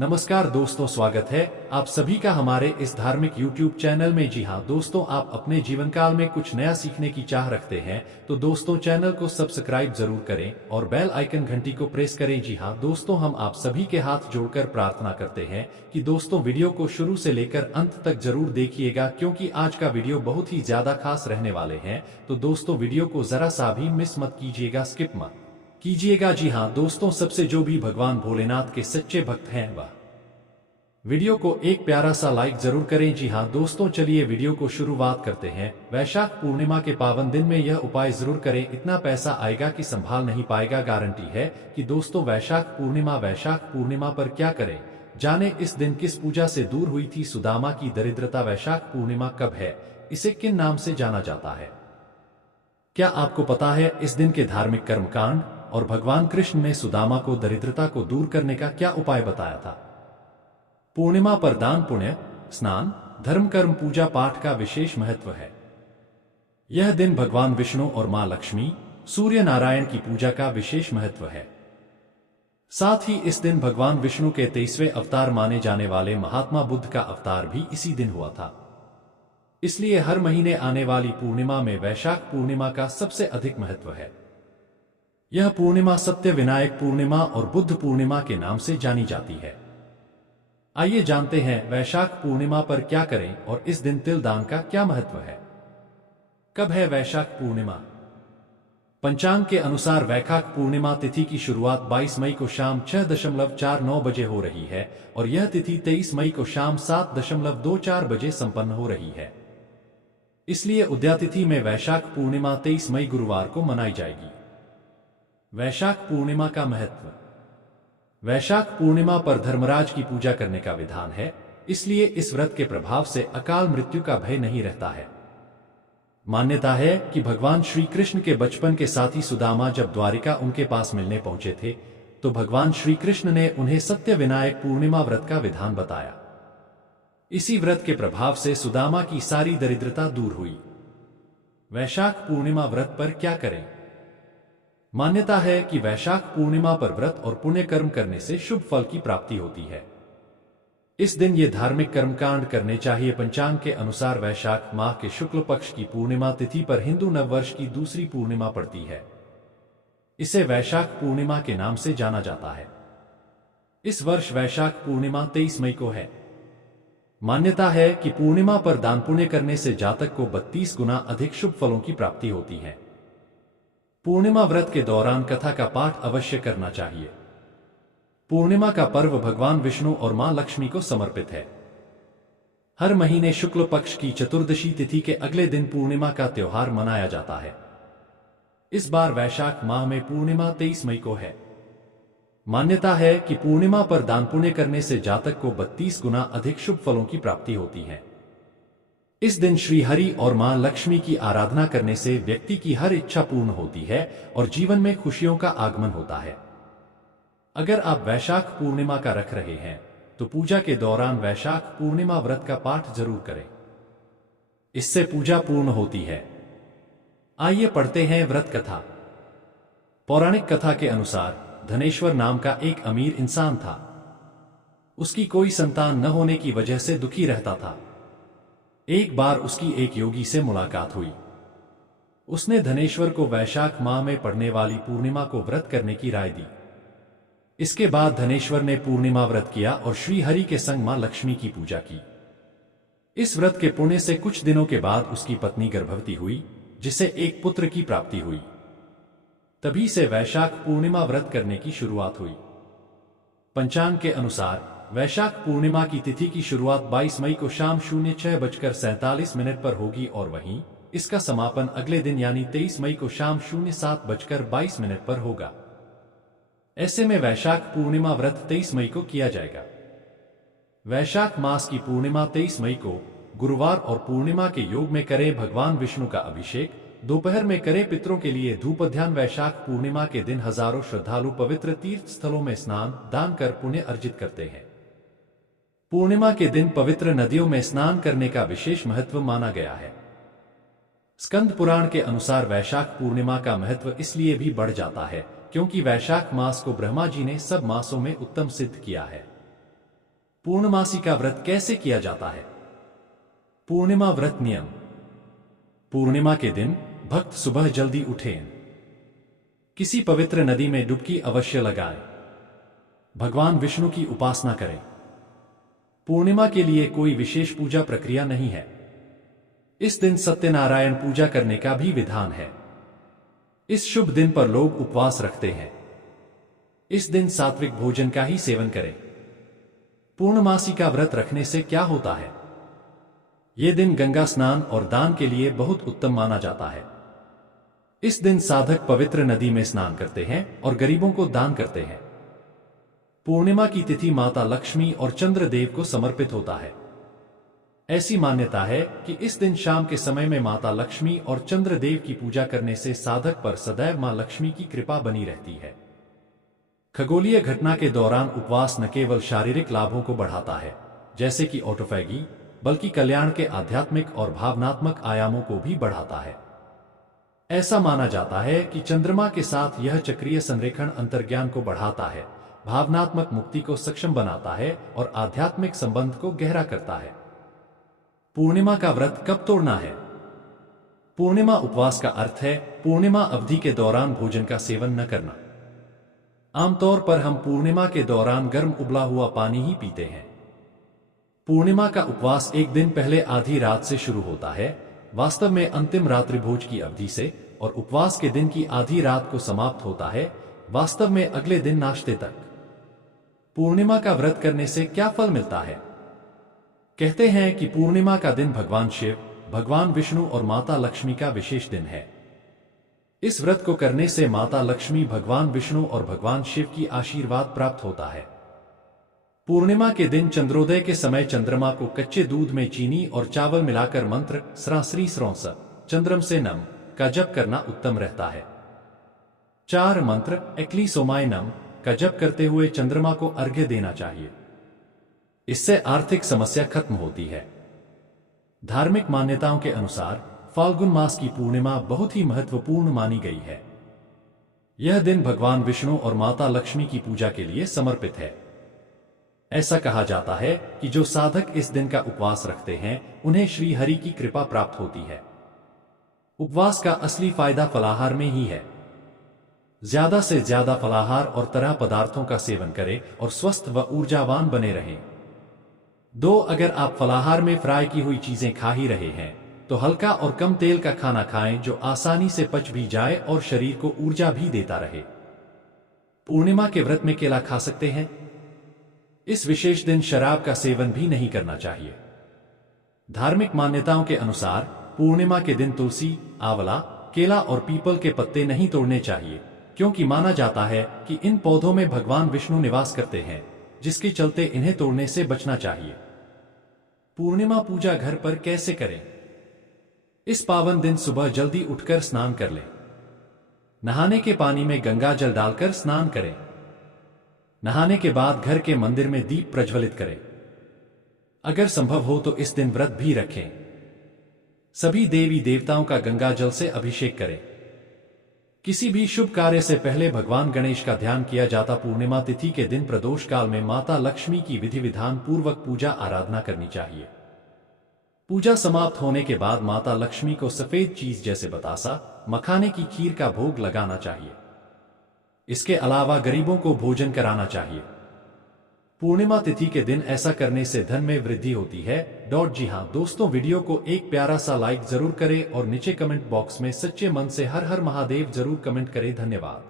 नमस्कार दोस्तों, स्वागत है आप सभी का हमारे इस धार्मिक YouTube चैनल में। जी हाँ दोस्तों, आप अपने जीवन काल में कुछ नया सीखने की चाह रखते हैं तो दोस्तों चैनल को सब्सक्राइब जरूर करें और बेल आइकन घंटी को प्रेस करें। जी हाँ दोस्तों, हम आप सभी के हाथ जोड़कर प्रार्थना करते हैं कि दोस्तों वीडियो को शुरू से लेकर अंत तक जरूर देखिएगा, क्योंकि आज का वीडियो बहुत ही ज्यादा खास रहने वाले हैं। तो दोस्तों वीडियो को जरा सा भी मिस मत कीजिएगा, स्किप मत कीजिएगा। जी हाँ दोस्तों, सबसे जो भी भगवान भोलेनाथ के सच्चे भक्त हैं वह वीडियो को एक प्यारा सा लाइक जरूर करें। जी हाँ दोस्तों, चलिए वीडियो को शुरुआत करते हैं। वैशाख पूर्णिमा के पावन दिन में यह उपाय जरूर करें, इतना पैसा आएगा कि संभाल नहीं पाएगा। गारंटी है कि दोस्तों वैशाख पूर्णिमा पर क्या करें, जाने इस दिन किस पूजा से दूर हुई थी सुदामा की दरिद्रता। वैशाख पूर्णिमा कब है, इसे किन नाम से जाना जाता है, क्या आपको पता है? इस दिन के धार्मिक कर्मकांड और भगवान कृष्ण ने सुदामा को दरिद्रता को दूर करने का क्या उपाय बताया था? पूर्णिमा पर दान, पुण्य, स्नान, धर्म, कर्म, पूजा पाठ का विशेष महत्व है। यह दिन भगवान विष्णु और मां लक्ष्मी, सूर्य नारायण की पूजा का विशेष महत्व है। साथ ही इस दिन भगवान विष्णु के 23वें अवतार माने जाने वाले महात्मा बुद्ध का अवतार भी इसी दिन हुआ था। इसलिए हर महीने आने वाली पूर्णिमा में वैशाख पूर्णिमा का सबसे अधिक महत्व है। यह पूर्णिमा सत्य विनायक पूर्णिमा और बुद्ध पूर्णिमा के नाम से जानी जाती है। आइए जानते हैं वैशाख पूर्णिमा पर क्या करें और इस दिन तिल दान का क्या महत्व है। कब है वैशाख पूर्णिमा? पंचांग के अनुसार वैशाख पूर्णिमा तिथि की शुरुआत 22 मई को शाम 6:49 बजे हो रही है और यह तिथि 23 मई को शाम 7:24 बजे संपन्न हो रही है। इसलिए उदयातिथि में वैशाख पूर्णिमा 23 मई गुरुवार को मनाई जाएगी। वैशाख पूर्णिमा का महत्व। वैशाख पूर्णिमा पर धर्मराज की पूजा करने का विधान है, इसलिए इस व्रत के प्रभाव से अकाल मृत्यु का भय नहीं रहता है। मान्यता है कि भगवान श्री कृष्ण के बचपन के साथी सुदामा जब द्वारिका उनके पास मिलने पहुंचे थे तो भगवान श्री कृष्ण ने उन्हें सत्य विनायक पूर्णिमा व्रत का विधान बताया। इसी व्रत के प्रभाव से सुदामा की सारी दरिद्रता दूर हुई। वैशाख पूर्णिमा व्रत पर क्या करें? मान्यता है कि वैशाख पूर्णिमा पर व्रत और पुण्य कर्म करने से शुभ फल की प्राप्ति होती है। इस दिन ये धार्मिक कर्मकांड करने चाहिए। पंचांग के अनुसार वैशाख माह के शुक्ल पक्ष की पूर्णिमा तिथि पर हिंदू नववर्ष की दूसरी पूर्णिमा पड़ती है। इसे वैशाख पूर्णिमा के नाम से जाना जाता है। इस वर्ष वैशाख पूर्णिमा 23 मई को है। मान्यता है कि पूर्णिमा पर दान पुण्य करने से जातक को 32 गुना अधिक शुभ फलों की प्राप्ति होती है। पूर्णिमा व्रत के दौरान कथा का पाठ अवश्य करना चाहिए। पूर्णिमा का पर्व भगवान विष्णु और मां लक्ष्मी को समर्पित है। हर महीने शुक्ल पक्ष की चतुर्दशी तिथि के अगले दिन पूर्णिमा का त्योहार मनाया जाता है। इस बार वैशाख माह में पूर्णिमा 23 मई को है। मान्यता है कि पूर्णिमा पर दान पुण्य करने से जातक को 32 गुना अधिक शुभ फलों की प्राप्ति होती है। इस दिन श्री हरि और मां लक्ष्मी की आराधना करने से व्यक्ति की हर इच्छा पूर्ण होती है और जीवन में खुशियों का आगमन होता है। अगर आप वैशाख पूर्णिमा का रख रहे हैं तो पूजा के दौरान वैशाख पूर्णिमा व्रत का पाठ जरूर करें, इससे पूजा पूर्ण होती है। आइए पढ़ते हैं व्रत कथा। पौराणिक कथा के अनुसार धनेश्वर नाम का एक अमीर इंसान था। उसकी कोई संतान न होने की वजह से दुखी रहता था। एक बार उसकी एक योगी से मुलाकात हुई। उसने धनेश्वर को वैशाख माह में पड़ने वाली पूर्णिमा को व्रत करने की राय दी। इसके बाद धनेश्वर ने पूर्णिमा व्रत किया और श्री हरि के संग मां लक्ष्मी की पूजा की। इस व्रत के पुण्य से कुछ दिनों के बाद उसकी पत्नी गर्भवती हुई, जिसे एक पुत्र की प्राप्ति हुई। तभी से वैशाख पूर्णिमा व्रत करने की शुरुआत हुई। पंचांग के अनुसार वैशाख पूर्णिमा की तिथि की शुरुआत 22 मई को शाम 06:47 पर होगी और वहीं इसका समापन अगले दिन यानी 23 मई को शाम 07:22 पर होगा। ऐसे में वैशाख पूर्णिमा व्रत 23 मई को किया जाएगा। वैशाख मास की पूर्णिमा 23 मई को गुरुवार और पूर्णिमा के योग में करें भगवान विष्णु का अभिषेक, दोपहर में करें पितरों के लिए धूप ध्यान। वैशाख पूर्णिमा के दिन हजारों श्रद्धालु पवित्र तीर्थ स्थलों में स्नान दान कर पुण्य अर्जित करते हैं। पूर्णिमा के दिन पवित्र नदियों में स्नान करने का विशेष महत्व माना गया है। स्कंद पुराण के अनुसार वैशाख पूर्णिमा का महत्व इसलिए भी बढ़ जाता है क्योंकि वैशाख मास को ब्रह्मा जी ने सब मासों में उत्तम सिद्ध किया है। पूर्णमासी का व्रत कैसे किया जाता है? पूर्णिमा व्रत नियम। पूर्णिमा के दिन भक्त सुबह जल्दी उठें, किसी पवित्र नदी में डुबकी अवश्य लगाएं, भगवान विष्णु की उपासना करें। पूर्णिमा के लिए कोई विशेष पूजा प्रक्रिया नहीं है। इस दिन सत्यनारायण पूजा करने का भी विधान है। इस शुभ दिन पर लोग उपवास रखते हैं। इस दिन सात्विक भोजन का ही सेवन करें। पूर्णमासी का व्रत रखने से क्या होता है? यह दिन गंगा स्नान और दान के लिए बहुत उत्तम माना जाता है। इस दिन साधक पवित्र नदी में स्नान करते हैं और गरीबों को दान करते हैं। पूर्णिमा की तिथि माता लक्ष्मी और चंद्रदेव को समर्पित होता है। ऐसी मान्यता है कि इस दिन शाम के समय में माता लक्ष्मी और चंद्रदेव की पूजा करने से साधक पर सदैव मां लक्ष्मी की कृपा बनी रहती है। खगोलीय घटना के दौरान उपवास न केवल शारीरिक लाभों को बढ़ाता है, जैसे कि ऑटोफैगी, बल्कि कल्याण के आध्यात्मिक और भावनात्मक आयामों को भी बढ़ाता है। ऐसा माना जाता है कि चंद्रमा के साथ यह चक्रीय संरेखण अंतर्ज्ञान को बढ़ाता है, भावनात्मक मुक्ति को सक्षम बनाता है और आध्यात्मिक संबंध को गहरा करता है। पूर्णिमा का व्रत कब तोड़ना है? पूर्णिमा उपवास का अर्थ है पूर्णिमा अवधि के दौरान भोजन का सेवन न करना। आमतौर पर हम पूर्णिमा के दौरान गर्म उबला हुआ पानी ही पीते हैं। पूर्णिमा का उपवास एक दिन पहले आधी रात से शुरू होता है, वास्तव में अंतिम रात्रि भोज की अवधि से, और उपवास के दिन की आधी रात को समाप्त होता है, वास्तव में अगले दिन नाश्ते तक। पूर्णिमा का व्रत करने से क्या फल मिलता है? कहते हैं कि पूर्णिमा का दिन भगवान शिव, भगवान विष्णु और माता लक्ष्मी का विशेष दिन है। इस व्रत को करने से माता लक्ष्मी, भगवान विष्णु और भगवान शिव की आशीर्वाद प्राप्त होता है। पूर्णिमा के दिन चंद्रोदय के समय चंद्रमा को कच्चे दूध में चीनी और चावल मिलाकर मंत्र स्रास्री स्रोंस चंद्रम से नम का जप करना उत्तम रहता है। 4 मंत्र एक्ली सोमाय नम का जप करते हुए चंद्रमा को अर्घ्य देना चाहिए। इससे आर्थिक समस्या खत्म होती है। धार्मिक मान्यताओं के अनुसार फाल्गुन मास की पूर्णिमा बहुत ही महत्वपूर्ण मानी गई है। यह दिन भगवान विष्णु और माता लक्ष्मी की पूजा के लिए समर्पित है। ऐसा कहा जाता है कि जो साधक इस दिन का उपवास रखते हैं, उन्हें श्री हरि की कृपा प्राप्त होती है। उपवास का असली फायदा फलाहार में ही है। ज्यादा से ज्यादा फलाहार और तरह पदार्थों का सेवन करें और स्वस्थ व ऊर्जावान बने रहें। अगर आप फलाहार में फ्राई की हुई चीजें खा ही रहे हैं, तो हल्का और कम तेल का खाना खाएं जो आसानी से पच भी जाए और शरीर को ऊर्जा भी देता रहे। पूर्णिमा के व्रत में केला खा सकते हैं। इस विशेष दिन शराब का सेवन भी नहीं करना चाहिए। धार्मिक मान्यताओं के अनुसार पूर्णिमा के दिन तुलसी, आंवला, केला और पीपल के पत्ते नहीं तोड़ने चाहिए, क्योंकि माना जाता है कि इन पौधों में भगवान विष्णु निवास करते हैं, जिसके चलते इन्हें तोड़ने से बचना चाहिए। पूर्णिमा पूजा घर पर कैसे करें? इस पावन दिन सुबह जल्दी उठकर स्नान कर लें। नहाने के पानी में गंगा जल डालकर स्नान करें। नहाने के बाद घर के मंदिर में दीप प्रज्वलित करें। अगर संभव हो तो इस दिन व्रत भी रखें। सभी देवी देवताओं का गंगा जल से अभिषेक करें। किसी भी शुभ कार्य से पहले भगवान गणेश का ध्यान किया जाता। पूर्णिमा तिथि के दिन प्रदोष काल में माता लक्ष्मी की विधि विधान पूर्वक पूजा आराधना करनी चाहिए। पूजा समाप्त होने के बाद माता लक्ष्मी को सफेद चीज जैसे बतासा, मखाने की खीर का भोग लगाना चाहिए। इसके अलावा गरीबों को भोजन कराना चाहिए। पूर्णिमा तिथि के दिन ऐसा करने से धन में वृद्धि होती है। जी हां दोस्तों, वीडियो को एक प्यारा सा लाइक जरूर करें और नीचे कमेंट बॉक्स में सच्चे मन से हर हर महादेव जरूर कमेंट करें। धन्यवाद।